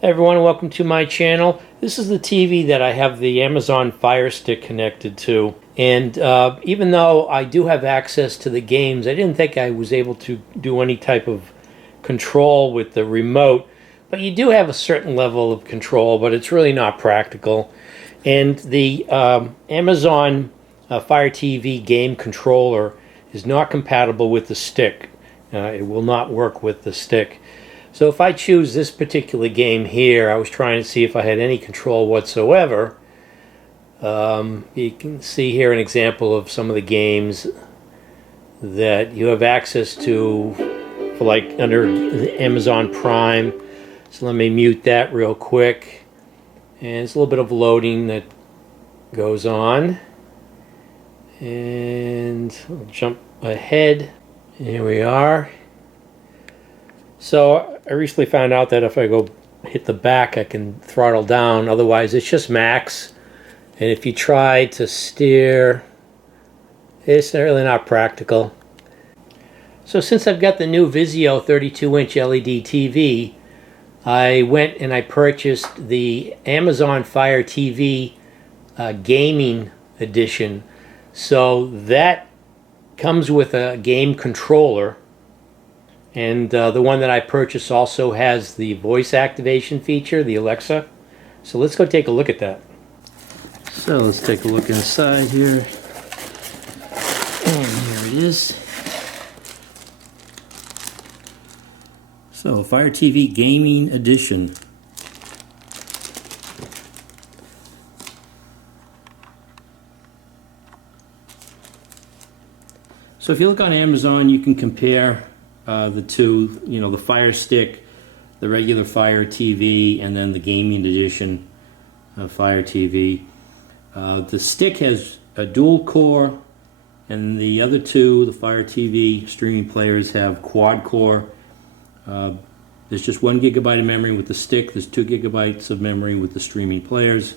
Hey everyone, welcome to my channel. This is the TV that I have the Amazon Fire Stick connected to. And even though I do have access to the games, I didn't think I was able to do any type of control with the remote. But you do have a certain level of control, but it's really not practical. And the Amazon Fire TV game controller is not compatible with the stick. It will not work with the stick. So if I choose this particular game here, I was trying to see if I had any control whatsoever. You can see here an example of some of the games that you have access to for like under Amazon Prime. So let me mute that real quick. And it's a little bit of loading that goes on. And I'll jump ahead. Here we are. So I recently found out that if I go hit the back, I can throttle down. Otherwise, it's just max. And if you try to steer, it's really not practical. So since I've got the new Vizio 32-inch LED TV, I went and I purchased the Amazon Fire TV Gaming Edition. So that comes with a game controller. And the one that I purchased also has the voice activation feature, the Alexa. So let's go take a look at that. So let's take a look inside here. And here it is. So Fire TV Gaming Edition. So if you look on Amazon, you can compare the two, the Fire Stick, the regular Fire TV, and then the Gaming Edition Fire TV. The stick has a dual core, and the other two, the Fire TV streaming players, have quad core. There's just 1 gigabyte of memory with the stick. There's 2 gigabytes of memory with the streaming players,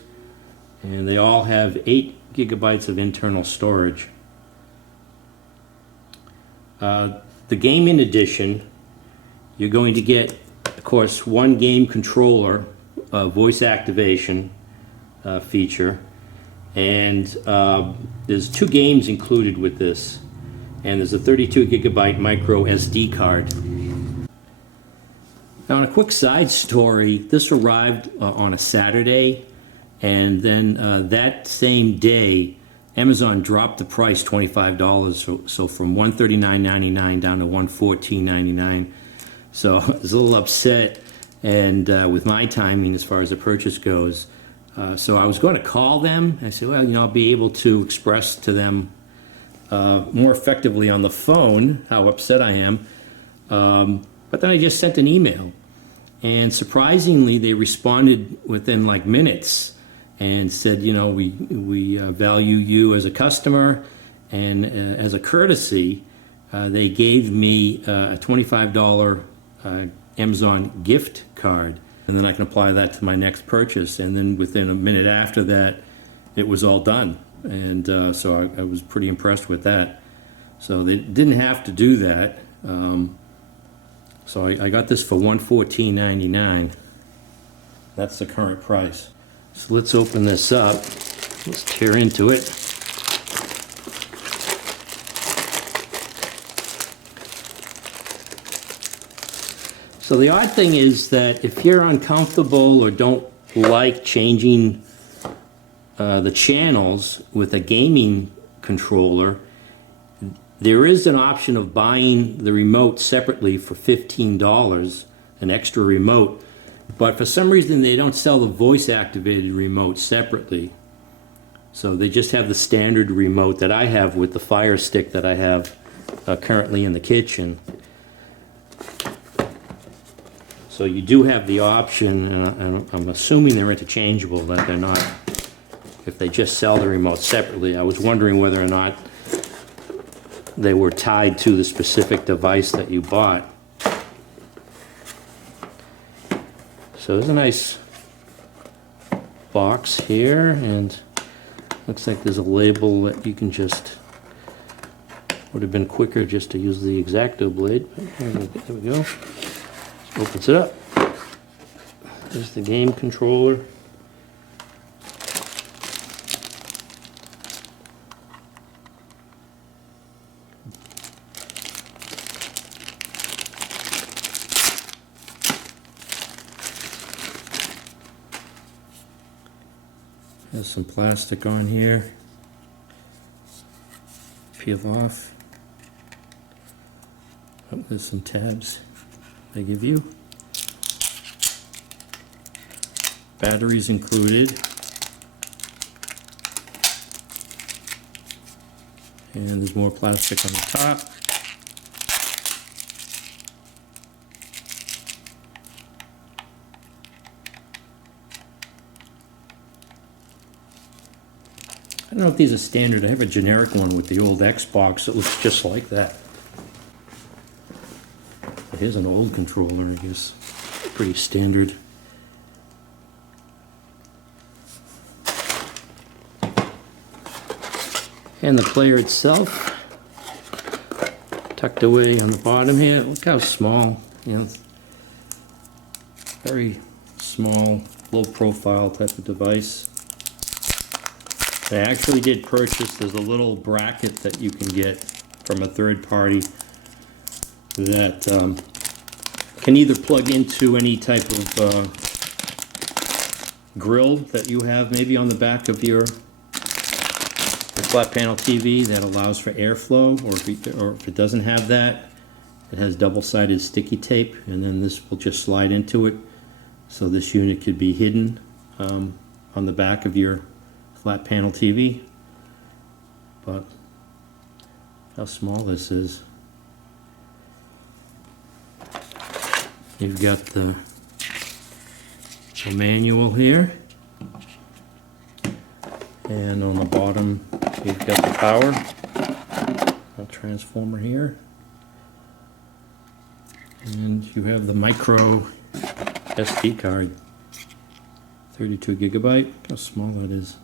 and they all have 8 gigabytes of internal storage. The Gaming Edition, you're going to get, of course, 1 game controller, voice activation feature, and there's 2 games included with this, and there's a 32 gigabyte micro SD card. Now, on a quick side story, this arrived on a Saturday, and then that same day, Amazon dropped the price $25, so from $139.99 down to $114.99. So I was a little upset, and with my timing as far as the purchase goes. So I was going to call them. I said, well, I'll be able to express to them more effectively on the phone how upset I am. But then I just sent an email, and surprisingly, they responded within like minutes. And said, we value you as a customer, and as a courtesy, they gave me a $25 Amazon gift card, and then I can apply that to my next purchase. And then within a minute after that, it was all done, and so I was pretty impressed with that. So they didn't have to do that. So I got this for $114.99. That's the current price. So let's open this up. Let's tear into it. So the odd thing is that if you're uncomfortable or don't like changing the channels with a gaming controller, there is an option of buying the remote separately for $15, an extra remote. But for some reason, they don't sell the voice-activated remote separately. So they just have the standard remote that I have with the Fire Stick that I have currently in the kitchen. So you do have the option, and I'm assuming they're interchangeable, that they're not, if they just sell the remote separately. I was wondering whether or not they were tied to the specific device that you bought. So there's a nice box here, and looks like there's a label that you can just, would have been quicker just to use the X-Acto blade. There we go. Opens it up. There's the game controller. There's some plastic on here. Peel off. Oh, there's some tabs they give you. Batteries included. And there's more plastic on the top. I don't know if these are standard. I have a generic one with the old Xbox that looks just like that. Here's an old controller, I guess. Pretty standard. And the player itself, tucked away on the bottom here. Look how small, you know, very small, low profile type of device. I actually did purchase, there's a little bracket that you can get from a third party that can either plug into any type of grill that you have maybe on the back of your flat panel TV that allows for airflow, or if it doesn't have that, it has double-sided sticky tape, and then this will just slide into it. So this unit could be hidden on the back of your flat panel TV. But how small this is. You've got the manual here, and on the bottom you've got the power, a transformer here, and you have the micro SD card, 32 gigabyte. Look how small that is.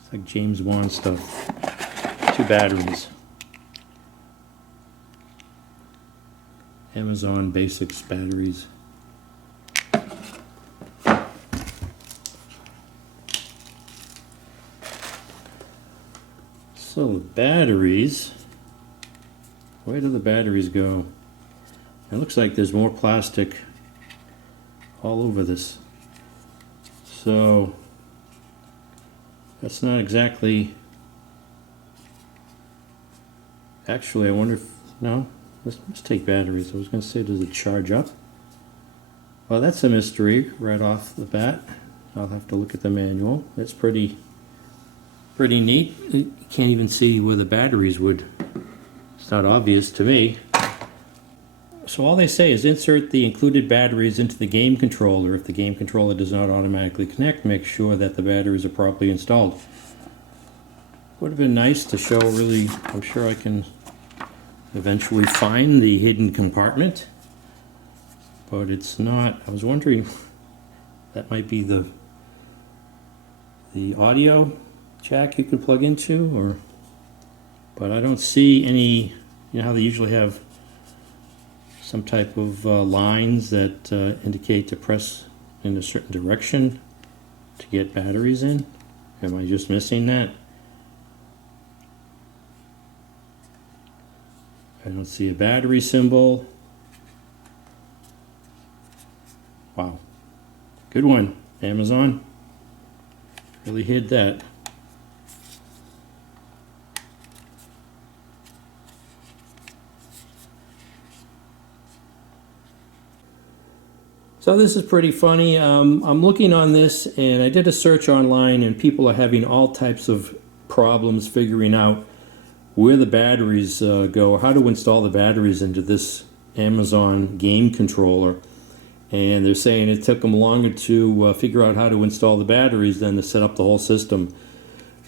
It's like James Bond stuff. 2 batteries. Amazon Basics batteries. So the batteries, where do the batteries go? It looks like there's more plastic all over this. So that's not exactly, actually I wonder if, no, let's take batteries. I was going to say, does it charge up? Well, that's a mystery right off the bat. I'll have to look at the manual. It's pretty neat. You can't even see where the batteries would. It's not obvious to me. So all they say is insert the included batteries into the game controller. If the game controller does not automatically connect, make sure that the batteries are properly installed. Would have been nice to show really, I'm sure I can eventually find the hidden compartment, but it's not. I was wondering, that might be the audio jack you could plug into, or, but I don't see any. You know how they usually have some type of lines that indicate to press in a certain direction to get batteries in. Am I just missing that? I don't see a battery symbol. Wow. Good one, Amazon. Really hid that. So this is pretty funny. I'm looking on this, and I did a search online, and people are having all types of problems figuring out where the batteries go, how to install the batteries into this Amazon game controller. And they're saying it took them longer to figure out how to install the batteries than to set up the whole system.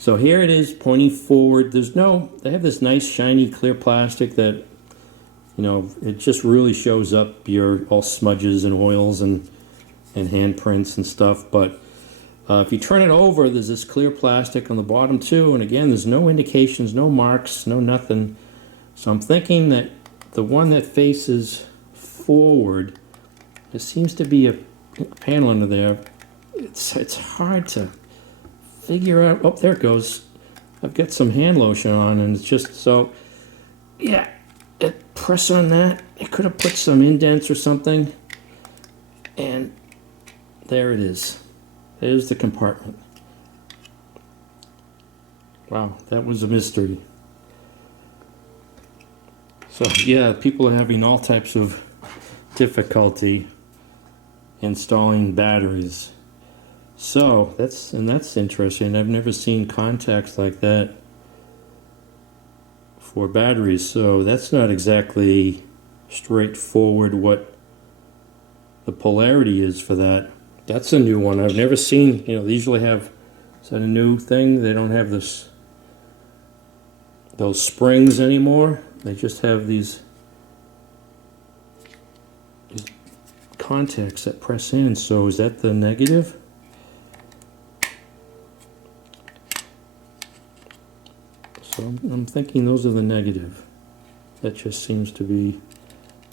So here it is pointing forward. They have this nice shiny clear plastic that, you know, it just really shows up your all smudges and oils and handprints and stuff. But if you turn it over, there's this clear plastic on the bottom too, and again, there's no indications, no marks, no nothing. So I'm thinking that the one that faces forward, there seems to be a panel under there. It's hard to figure out. Oh, there it goes. I've got some hand lotion on, and it's just so. Yeah, press on that. It could have put some indents or something, and there it is. There's the compartment. Wow, that was a mystery. So yeah, people are having all types of difficulty installing batteries. So that's interesting. I've never seen contacts like that for batteries. So that's not exactly straightforward what the polarity is for that. That's a new one. I've never seen, they usually have, is that a new thing? They don't have those springs anymore. They just have these contacts that press in. So is that the negative? So I'm thinking those are the negative. That just seems to be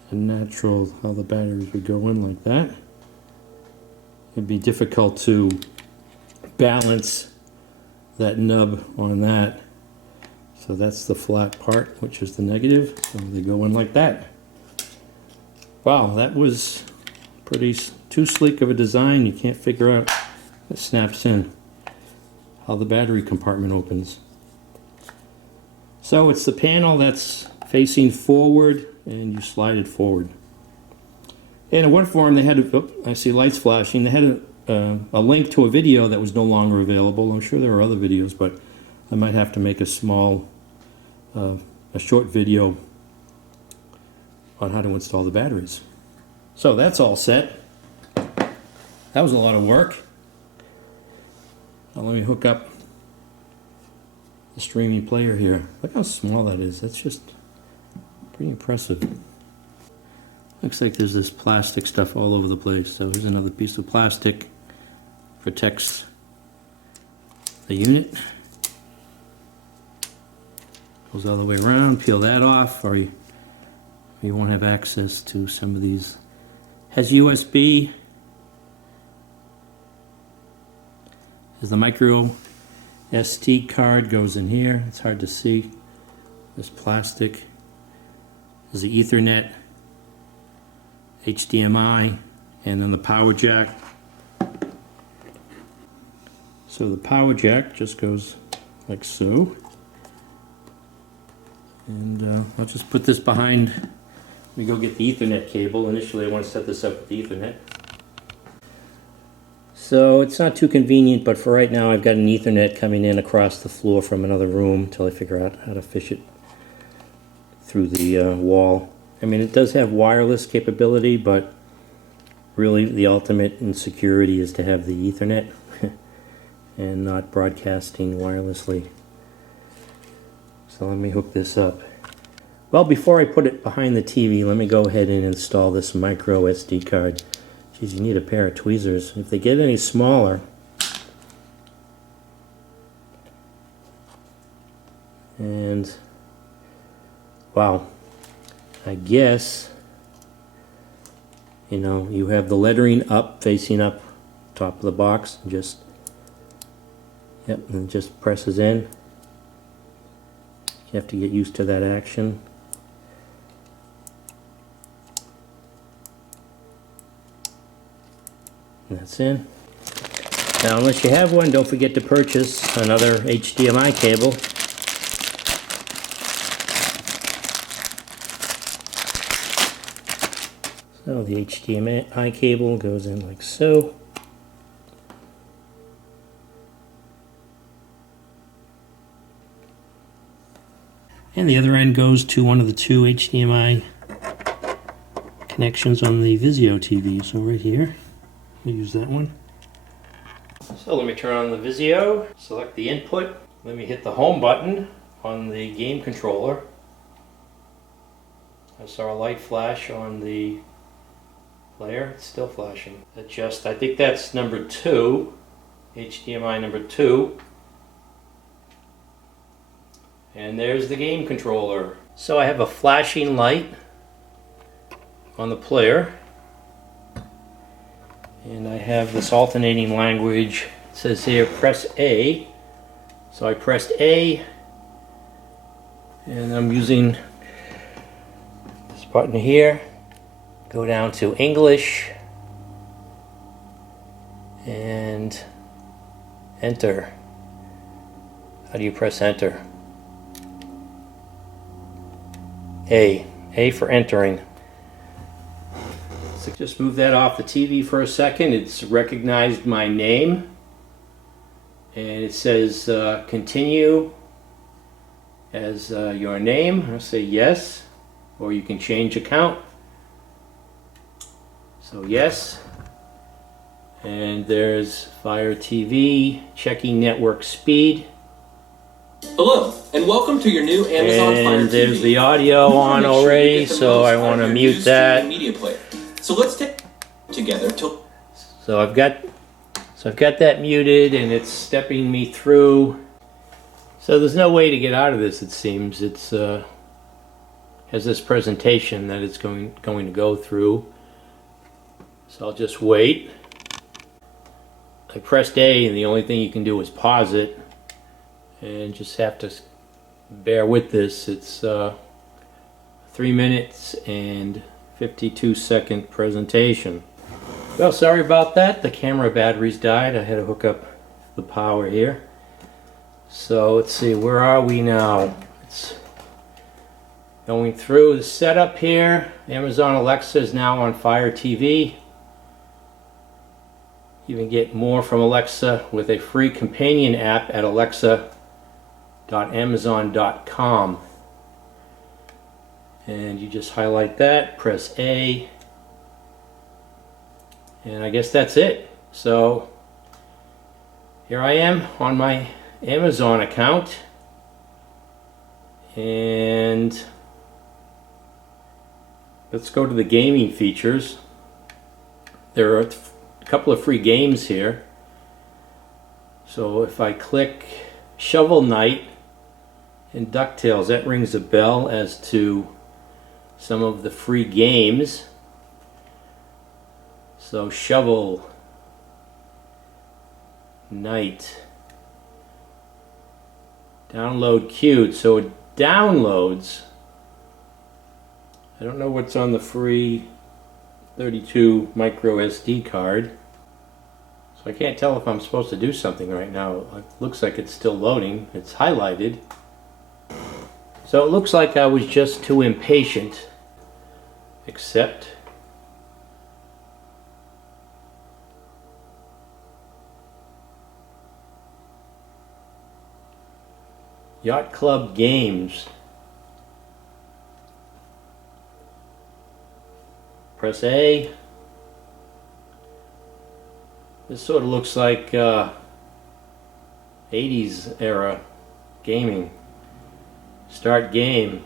a natural how the batteries would go in like that. It'd be difficult to balance that nub on that. So that's the flat part, which is the negative. So they go in like that. Wow, that was too sleek of a design. You can't figure out it snaps in, how the battery compartment opens. So it's the panel that's facing forward, and you slide it forward. And in one forum they had, I see lights flashing, they had a link to a video that was no longer available. I'm sure there are other videos, but I might have to make a small, a short video on how to install the batteries. So that's all set. That was a lot of work. Now let me hook up the streaming player here. Look how small that is. That's just pretty impressive. Looks like there's this plastic stuff all over the place. So here's another piece of plastic. Protects the unit. Goes all the way around. Peel that off, or you won't have access to some of these. Has USB. There's the micro SD card goes in here. It's hard to see. This plastic. There's the Ethernet, HDMI, and then the power jack. So the power jack just goes like so. And I'll just put this behind. Let me go get the Ethernet cable. Initially I want to set this up with the Ethernet. So it's not too convenient, but for right now I've got an Ethernet coming in across the floor from another room until I figure out how to fish it through the wall. I mean, it does have wireless capability, but really the ultimate in security is to have the Ethernet and not broadcasting wirelessly. So let me hook this up. Well, before I put it behind the TV, let me go ahead and install this micro SD card. Geez, you need a pair of tweezers. If they get any smaller, and wow, I guess, you have the lettering up, facing up, top of the box, and just, yep, and it just presses in. You have to get used to that action. And that's in. Now, unless you have one, don't forget to purchase another HDMI cable. So the HDMI cable goes in like so. And the other end goes to one of the two HDMI connections on the Vizio TV. So right here, we use that one. So let me turn on the Vizio, select the input. Let me hit the home button on the game controller. I saw a light flash on the player. It's still flashing. Adjust, I think that's number 2, HDMI number 2. And there's the game controller. So I have a flashing light on the player. And I have this alternating language. It says here, press A. So I pressed A, and I'm using this button here. Go down to English, and enter. How do you press enter? A for entering. So just move that off the TV for a second. It's recognized my name, and it says continue as your name. I'll say yes, or you can change account. So yes, and there's Fire TV, checking network speed. Hello, and welcome to your new Amazon Fire TV. And there's the audio on already, so I want to mute that. Media player. So let's take together till. So I've got that muted, and it's stepping me through. So there's no way to get out of this. It seems it's has this presentation that it's going to go through. So I'll just wait. I pressed A, and the only thing you can do is pause it, and just have to bear with this. It's 3 minutes and 52-second presentation. Well, sorry about that. The camera batteries died. I had to hook up the power here. So let's see, where are we now? It's going through the setup here. Amazon Alexa is now on Fire TV. You can get more from Alexa with a free companion app at alexa.amazon.com. And you just highlight that, press A, and I guess that's it. So here I am on my Amazon account, and let's go to the gaming features. There are a couple of free games here. So if I click Shovel Knight and DuckTales, that rings a bell as to some of the free games. So Shovel Knight, download queued. So it downloads. I don't know what's on the free 32 micro SD card. So I can't tell if I'm supposed to do something right now. It looks like it's still loading. It's highlighted. So it looks like I was just too impatient. Accept. Yacht Club Games. Press A. This sort of looks like 80s era gaming. Start game.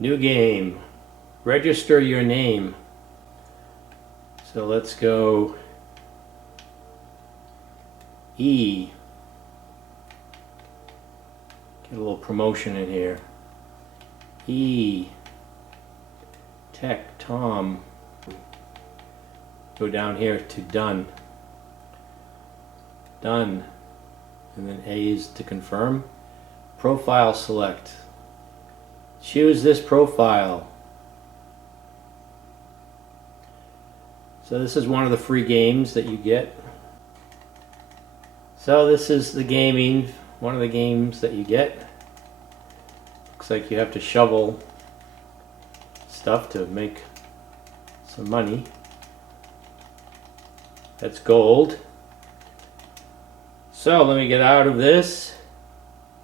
New game. Register your name. So let's go E. Get a little promotion in here. E. Tech Tom. Go down here to done. Done. And then A is to confirm. Profile select. Choose this profile. So this is one of the free games that you get. So this is the gaming, one of the games that you get. Looks like you have to shovel stuff to make some money. That's gold. So let me get out of this.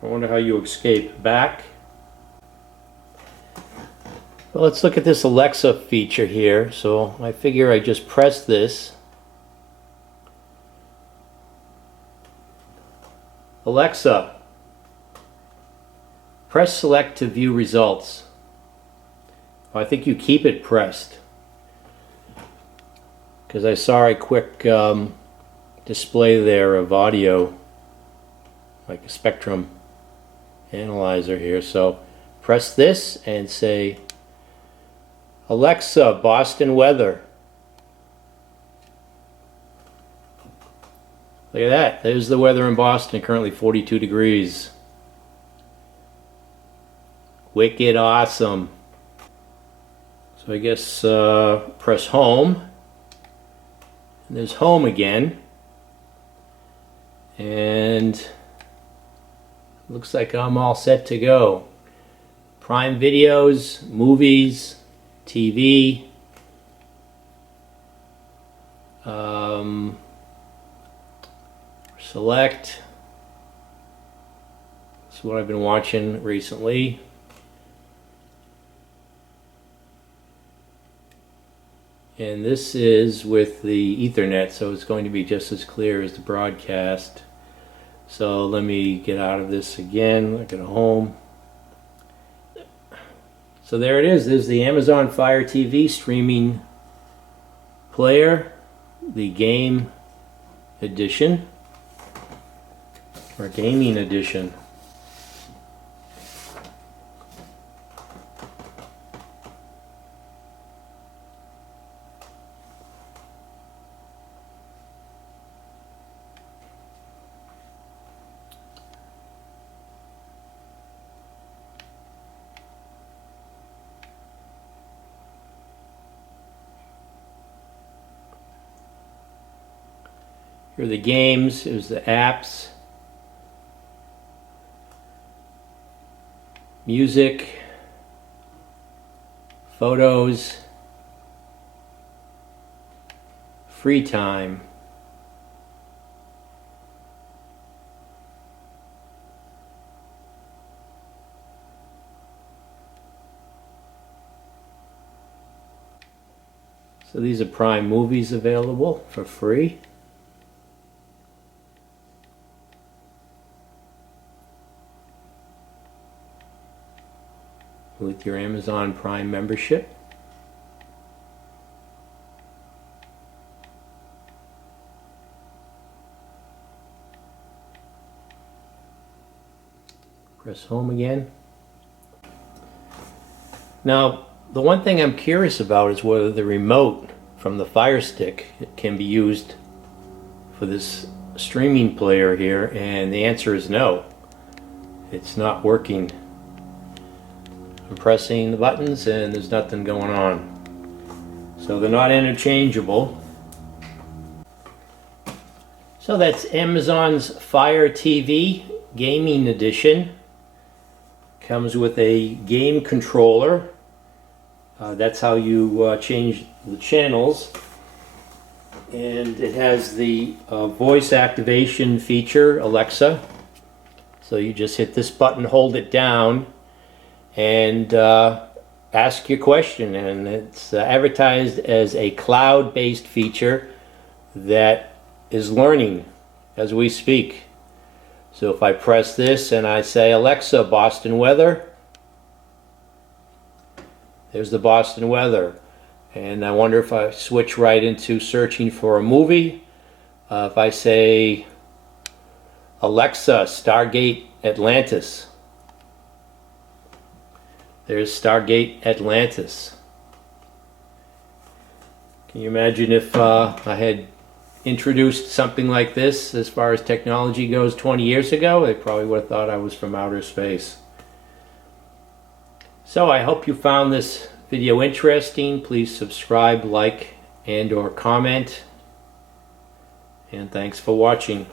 I wonder how you escape back. Well, let's look at this Alexa feature here. So I figure I just press this. Alexa, press select to view results. Well, I think you keep it pressed, because I saw a quick display there of audio, like a spectrum analyzer here. So press this and say Alexa, Boston weather. Look at that. There's the weather in Boston, currently 42 degrees. Wicked awesome. So I guess press home. And there's home again. And looks like I'm all set to go. Prime videos, movies, TV. Select. That's what I've been watching recently. And this is with the Ethernet, so it's going to be just as clear as the broadcast. So let me get out of this again. Look at home. So there it is. There's the Amazon Fire TV streaming player, the game edition, or gaming edition. Here are the games, here's the apps, music, photos, free time. So these are Prime movies available for free. With your Amazon Prime membership. Press home again. Now, the one thing I'm curious about is whether the remote from the Fire Stick can be used for this streaming player here, and the answer is no. It's not working. I'm pressing the buttons and there's nothing going on. So they're not interchangeable. So that's Amazon's Fire TV Gaming Edition. Comes with a game controller. That's how you change the channels. And it has the voice activation feature, Alexa. So you just hit this button, hold it down, and ask your question, and it's advertised as a cloud-based feature that is learning as we speak. So if I press this and I say, Alexa, Boston weather, there's the Boston weather. And I wonder if I switch right into searching for a movie, if I say, Alexa, Stargate Atlantis. There's Stargate Atlantis. Can you imagine if I had introduced something like this as far as technology goes 20 years ago? They probably would have thought I was from outer space. So I hope you found this video interesting. Please subscribe, like, and/or comment. And thanks for watching.